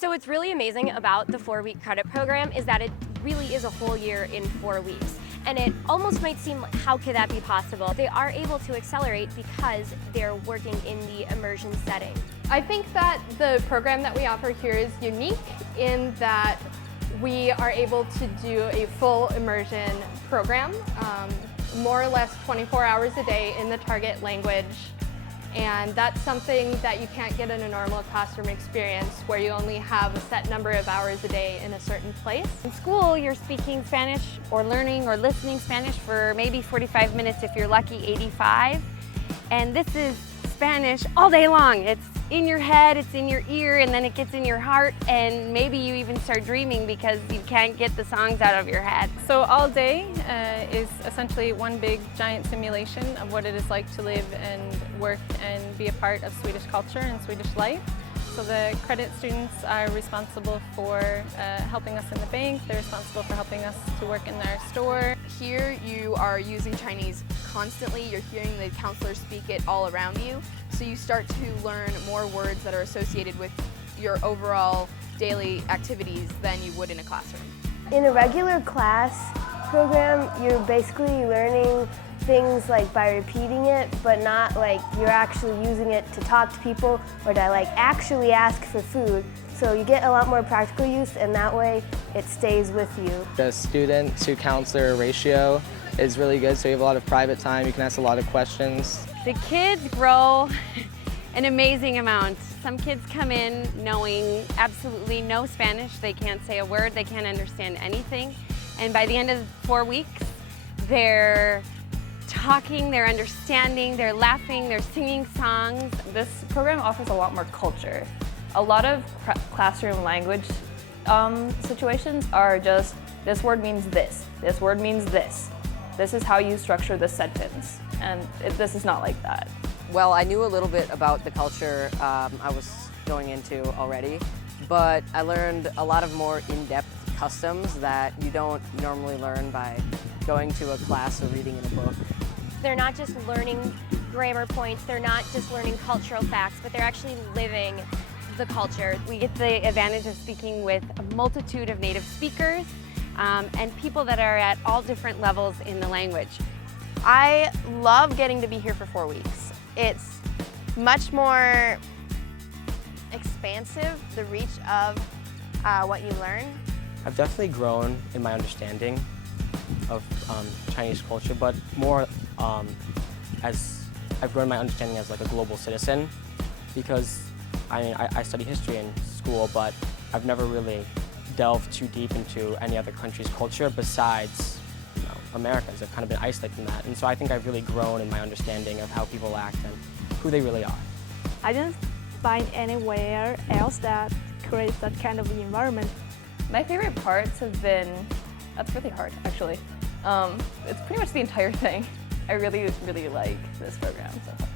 So what's really amazing about the 4-week credit program is that it really is a whole year in 4 weeks. And it almost might seem like, how could that be possible? They are able to accelerate because they're working in the immersion setting. I think that the program that we offer here is unique in that we are able to do a full immersion program, more or less 24 hours a day in the target language. And that's something that you can't get in a normal classroom experience where you only have a set number of hours a day in a certain place. In school, you're speaking Spanish or learning or listening Spanish for maybe 45 minutes, if you're lucky, 85. And this is Spanish all day long. It's in your head, it's in your ear, and then it gets in your heart, and maybe you even start dreaming because you can't get the songs out of your head. So all day is essentially one big giant simulation of what it is like to live and work and be a part of Swedish culture and Swedish life. So the credit students are responsible for helping us in the bank, they're responsible for helping us to work in our store. Here you are using Chinese constantly, you're hearing the counselor speak it all around you, so you start to learn more words that are associated with your overall daily activities than you would in a classroom. In a regular class program, you're basically learning things like by repeating it, but not like you're actually using it to talk to people or to like actually ask for food. So you get a lot more practical use, and that way it stays with you. The student to counselor ratio is really good, so you have a lot of private time, you can ask a lot of questions. The kids grow an amazing amount. Some kids come in knowing absolutely no Spanish, they can't say a word, they can't understand anything. And by the end of 4 weeks, they're talking, they're understanding, they're laughing, they're singing songs. This program offers a lot more culture. A lot of classroom language situations are just, this word means this word means this. This is how you structure this sentence, and this is not like that. Well, I knew a little bit about the culture I was going into already, but I learned a lot of more in-depth customs that you don't normally learn by going to a class or reading in a book. They're not just learning grammar points, they're not just learning cultural facts, but they're actually living the culture. We get the advantage of speaking with a multitude of native speakers and people that are at all different levels in the language. I love getting to be here for 4 weeks. It's much more expansive, the reach of what you learn. I've definitely grown in my understanding of Chinese culture, but more as I've grown my understanding as like a global citizen, because I study history in school, but I've never really delved too deep into any other country's culture besides America's. I've kind of been isolated from that, and so I think I've really grown in my understanding of how people act and who they really are. I didn't find anywhere else that creates that kind of environment. My favorite parts have been, that's really hard actually. It's pretty much the entire thing. I really, really like this program so far.